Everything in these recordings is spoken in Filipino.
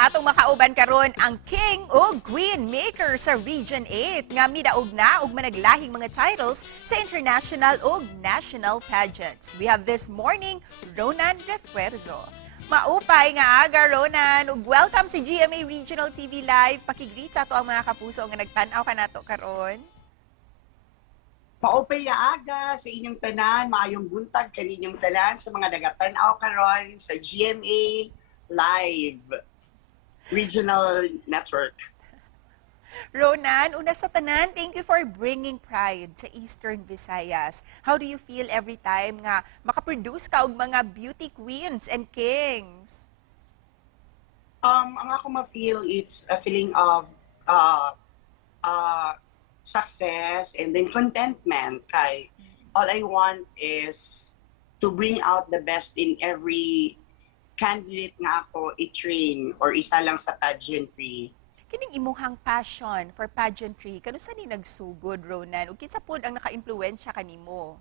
Atong makauban karon ang King o Queen Maker sa Region 8 nga midaog na og managlahing mga titles sa international ug national pageants. We have this morning Ronan Refuerzo. Maupay nga aga Ronan ug welcome sa GMA Regional TV Live. Pakigreet sa ato ang mga kapuso nga nagtan-aw kanato karon. Maupay nga aga sa inyong tanan, maayong buntag kaninyong tanan sa mga nagatan-aw karon sa GMA Live Regional Network. Ronan, una sa tanan, thank you for bringing pride sa Eastern Visayas. How do you feel every time nga makaproduce ka og mga beauty queens and kings? Ang ako ma-feel, it's a feeling of success and then contentment. Kay all I want is to bring out the best in every candidate nga ako i-train or isa lang sa pageantry. Kining imuhang passion for pageantry, kano sa ni nagsugod, Ronan? Ug kinsa pod ang naka-impluwensya kanimo?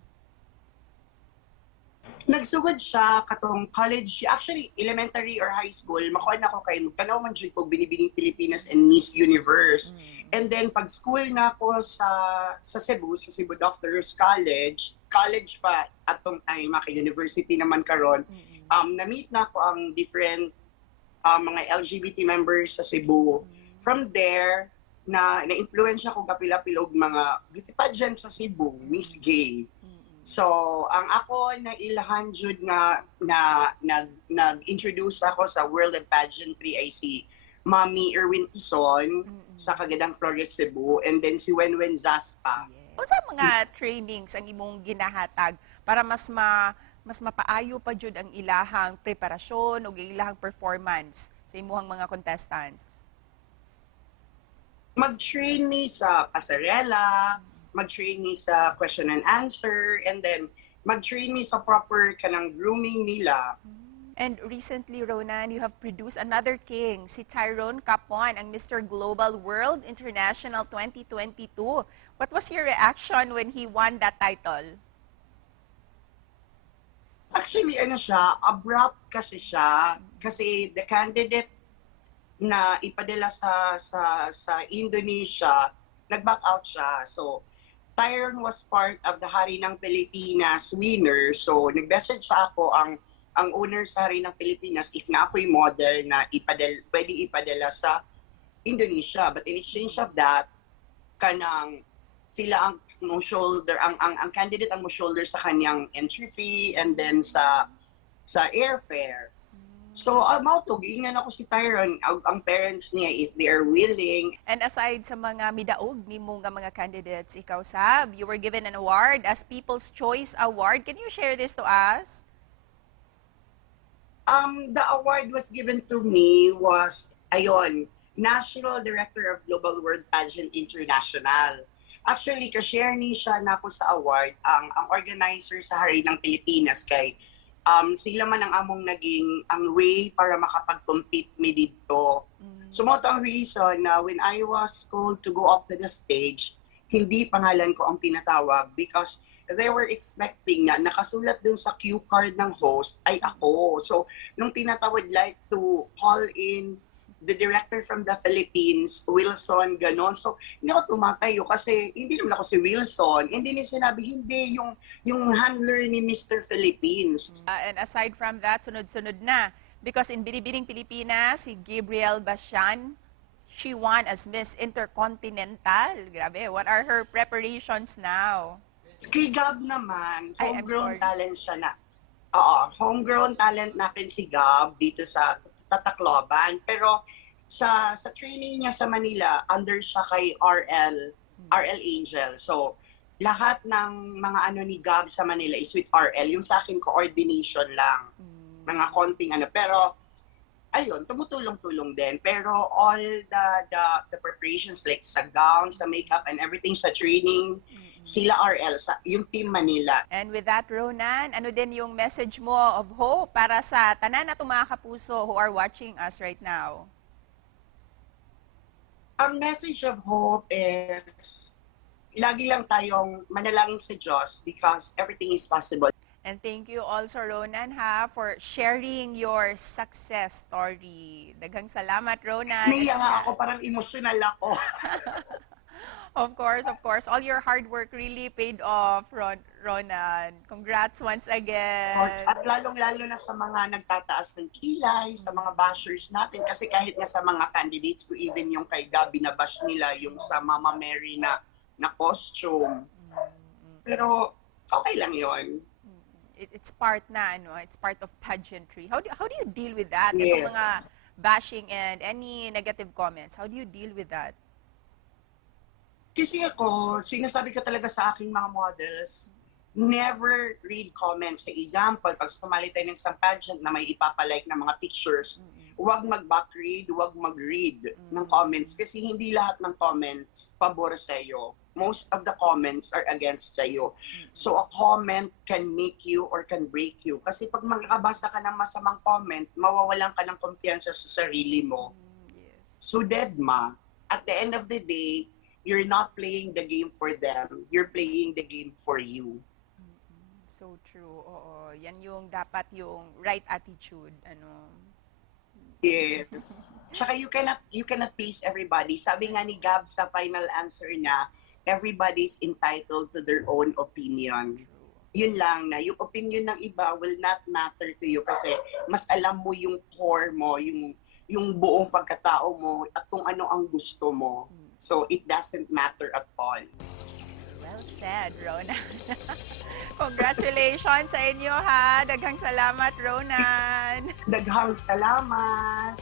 Nagsugod siya katong college, actually elementary or high school, makuha na ako kay tanaw man jud ko Binibining Pilipinas and Miss Universe. And then pag school na ako sa Cebu Doctors College pa atong time kay university naman karon. Na-meet na ako ang different mga LGBT members sa Cebu. From there, na-influensya ko kapila-pila og mga beauty pageant sa Cebu, Miss Gay. So, ang ako na ilhan jud nga nag-introduce ako sa World of Pageantry ay si Mami Erwin Ison sa Kagadang Flores, Cebu, and then si Wenwen Zaspa. Unsa mga trainings ang imong ginahatag para mas mapaayo pa jud ang ilahang preparasyon o ilahang performance sa imuhang mga contestants? Mag-train ni sa pasarela, mag-train ni sa question and answer, and then mag-train ni sa proper kanang grooming nila. And recently, Ronan, you have produced another king, si Tyrone Capon, ang Mr. Global World International 2022. What was your reaction when he won that title? Actually, abrupt kasi siya. Kasi the candidate na ipadala sa Indonesia, nag-back out siya. So, Tyrone was part of the Hari ng Pilipinas winner. So, nag-message sa ako ang owner sa Hari ng Pilipinas if na ako'y model na pwede ipadala sa Indonesia. But in exchange of that, kanang sila ang shoulder ang candidate ang shoulder sa kanyang entry fee and then sa airfare. So giingnan ako si Tyrone ang parents niya if they are willing. And aside sa mga midaog nimo nga mga candidates, ikaw Sab, you were given an award as People's Choice Award. Can you share this to us? The award was given to me was National Director of Global World Pageant International. Actually, ka-share ni siya na ako sa award ang organizer sa Hari ng Pilipinas kay sila man ang among naging ang way para makapag-compete mi dito. So mo ang reason na when I was called to go up to the stage, hindi pangalan ko ang pinatawag because they were expecting na nakasulat dun sa cue card ng host ay ako. So nung tinatawag like to call in the director from the Philippines, Wilson, ganon. So, hindi ako tumatayo kasi hindi naman ako si Wilson. Hindi niya sinabi, hindi, yung handler ni Mr. Philippines. And aside from that, sunod-sunod na. Because in Binibining Pilipinas, si Gabrielle Basian, she won as Miss Intercontinental. Grabe, what are her preparations now? Kay Gab naman, I'm homegrown sorry. talent siya na. Oo, homegrown talent natin si Gab dito sa Tatacloban. Pero sa training niya sa Manila, under siya kay RL Angel. So, lahat ng mga ni Gab sa Manila is with RL. Yung sa akin, coordination lang. Mga konting Pero, ayun, tumutulong-tulong din. Pero all the preparations like sa gown, sa makeup, and everything sa training, sila RL, yung team Manila. And with that, Ronan, ano din yung message mo of hope para sa tanan na mga kapuso who are watching us right now? Ang message of hope is lagi lang tayong manalangin sa Diyos because everything is possible. And thank you also, Ronan, ha, for sharing your success story. Daghang salamat, Ronan. and Niya nga ako, congrats. parang emotional ako. Of course. All your hard work really paid off, Ronan. Congrats once again. At lalong-lalo na sa mga nagtataas ng kilay, sa mga bashers natin. Kasi kahit nga sa mga candidates ko, even yung kay Gabi na bash nila, yung sa Mama Mary na costume. Pero okay lang yon. It's part na, ano, it's part of pageantry. How do you deal with that? Yes. Itong mga bashing and any negative comments, how do you deal with that? Kasi ako, sinasabi ko talaga sa aking mga models, never read comments. Sa example, pag sumali tayo ng isang pageant na may ipapalike na mga pictures, huwag mag-backread, huwag mag-read ng comments. Kasi hindi lahat ng comments pabor sa'yo. Most of the comments are against sa'yo. So a comment can make you or can break you. Kasi pag makakabasa ka ng masamang comment, mawawalan ka ng kumpiyansa sa sarili mo. Yes. So deadma, at the end of the day, you're not playing the game for them. You're playing the game for you. So true. Oo. Yan yung dapat yung right attitude. Ano. Yes. Tsaka you cannot please everybody. Sabi nga ni Gab sa final answer na, everybody's entitled to their own opinion. Yun lang na, yung opinion ng iba will not matter to you kasi mas alam mo yung core mo, yung buong pagkatao mo at kung ano ang gusto mo. So it doesn't matter at all. Well said, Ronan. Congratulations sa inyo, ha. Daghang salamat, Ronan. Daghang salamat!